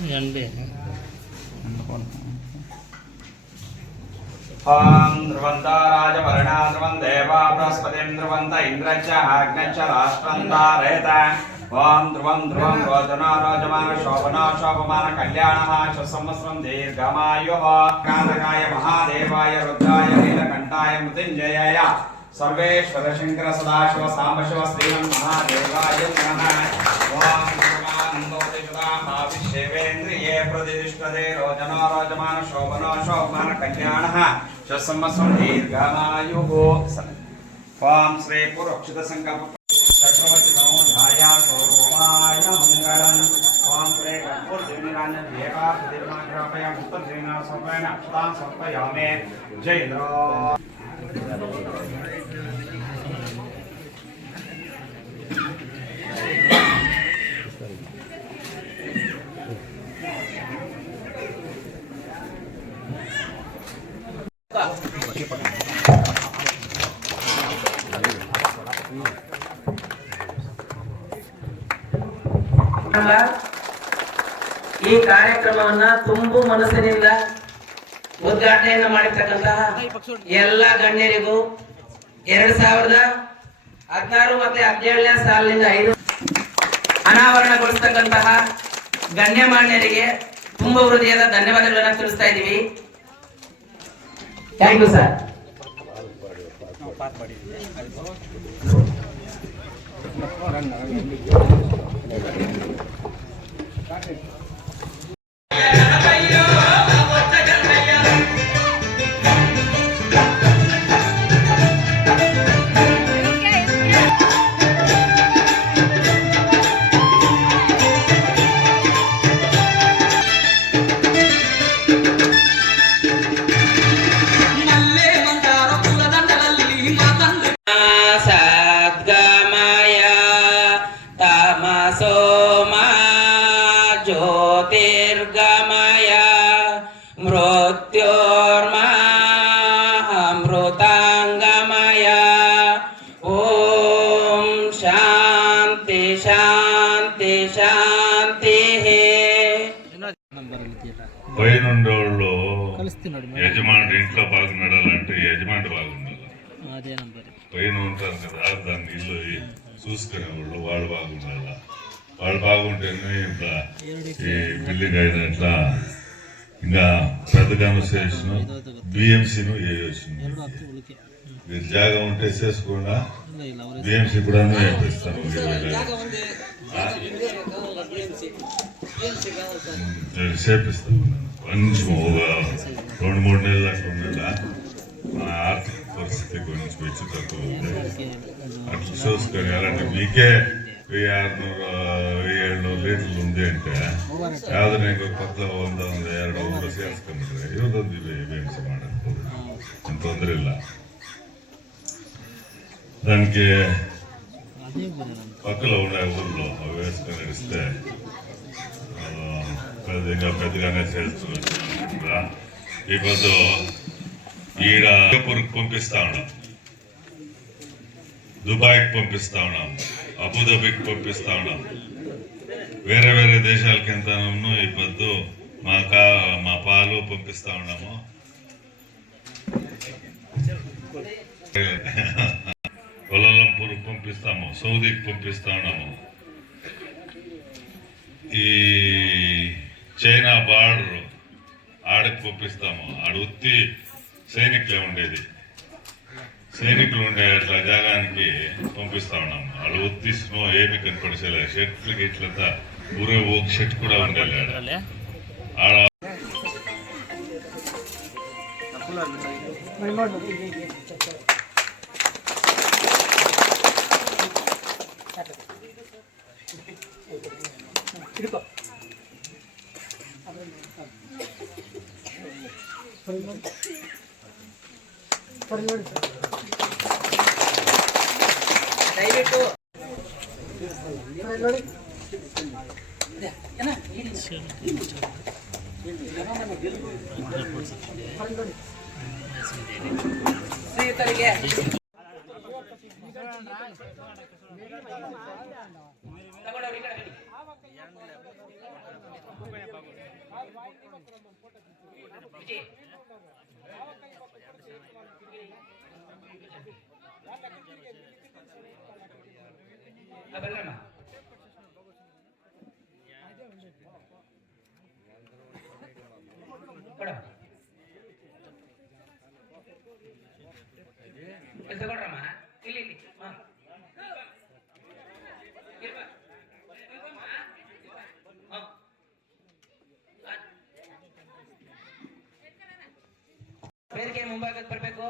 ओम ध्रुवंत राजवर्णा ध्रुवं देवा बृहस्पतिं ध्रुवंत इंद्रश्च अग्निश्च राष्ट्रं धारयत। ओम ध्रुवं ध्रुवं रोचनो रोचमान शोभनो शोभमान कल्याणः संवत्सरं दीर्घमायुः। कांतकाय महादेवाय रुद्राय नीलकंठाय मृत्युंजयाय सर्वेश्वर शंकर सदाशिव साम्बशिव श्रीमन् महादेवाय नमः। ओम शिवेन्द्रिये प्रतिष्ठते रोचनो रोचमान शोभनो शोभमान कल्याणः संवत्सरं दीर्घमायुः। ओम श्री पुरोक्षित संकल्प चक्रवर्ती मनोजाय सोमाय मंगलम्। ओम श्री कर्पूर दिव्यनिरांजन देवा प्रतिमाग्रापय मुक्त दिव्यना समर्पयामि अक्षतां समर्पयामि। जय इंद्र। ಈ ಕಾರ್ಯಕ್ರಮವನ್ನ ತುಂಬು ಮನಸ್ಸಿನಿಂದ ಉದ್ಘಾಟನೆಯನ್ನು ಮಾಡಿರ್ತಕ್ಕಂತಹ ಎಲ್ಲ ಗಣ್ಯರಿಗೂ 2016 ಮತ್ತೆ 17ನೇ ಸಾಲಿನಿಂದ 5 ಅನಾವರಣಗೊಳಿಸತಕ್ಕಂತಹ ಗಣ್ಯಮಾನ್ಯರಿಗೆ ತುಂಬಾ ಹೃದಯದ ಧನ್ಯವಾದಗಳನ್ನು ತಿಳಿಸ್ತಾ ಇದ್ದೀವಿ. Thank you sir. ज्योतिर्गमय मृत्योर्मामृतांगमय। ओम शांति शांति शांति। పైనుండోళ్ళు యజమానుడు ఇంట్లో బాగున్నాడాలంటే యజమానుడు బాగుండాలి. పైన ఉంటారు కదా దాన్ని ఇల్లు చూసుకునే వాళ్ళు బాగుండాలి. వాళ్ళు బాగుంటేనే ఇట్లా ఈ బిల్డింగ్ అయినా ఇట్లా ఇంకా పెద్ద కన్వర్సేషన్ బిఎంసీను వేయవచ్చు. మీరు జాగా ఉంటే చేసుకోకుండా బిఎంసీ కూడా వేపిస్తారు. చేపిస్తాం కొంచెం 2-3 నెలలు అట్లా ఉండేలా మన ఆర్థిక పరిస్థితి కొంచెం హెచ్చు తక్కువ ఉంది. అట్లా చూసుకొని అలాంటి మీకే 1600-1700 ಲೀಟರ್ ఉంది అంటే ಯಾವ್ದನ್ನ ಈಗ ಕೊತ್ತ 100-200 ಸೇರಿಸ್ಕೊಂಡ್ಬಿಟ್ರೆ ಇವತ್ತೊಂದು ಬಿಎಂಸಿ ಮಾಡೋದು ಏನು ತೊಂದರೆ ಇಲ್ಲ. దానికి పక్కలో ఉండే ఊళ్ళో అవి వేసుకొని నడిస్తే పెద్దగానే చేస్తుంది. ఈ పొద్దు ఈడ సింగపూర్కి పంపిస్తా ఉన్నాం, దుబాయ్కి పంపిస్తా ఉన్నాం, అబుదాబికి పంపిస్తా ఉన్నాం. వేరే వేరే దేశాలకి ఎంతనూ ఈ పొద్దు మా పాలు పంపిస్తా ఉన్నాము. కొలంపూర్ పంపిస్తాము, సౌదీకి పంపిస్తా ఉన్నాము. ఈ చైనా బార్డర్ ఆడకి పంపిస్తాము. ఆడ ఉత్తి సైనికులే ఉండేది, సైనికులు ఉండే అట్లా జాగానికి పంపిస్తా ఉన్నాము. ఆడ ఉత్తి స్నో ఏమి కనపడిసేలే. షర్ట్లకి ఇట్లంతా ఊరే ఒక షర్ట్ కూడా ఉండేది ఆడ. ಶ್ರೀತರಿಗೆ ವಿಜಯ್ ಬೆಲ್ಲಮ್ಮ ಕೊಡಮ್ಮ ಇಲ್ಲಿ ತಗೊಳ್ರಮ್ಮ ಇಲ್ಲಿ ಇಲ್ಲಿ ಹಾಂ ವೇದಿಕೆ ಮುಂಭಾಗಕ್ಕೆ ಬರಬೇಕು.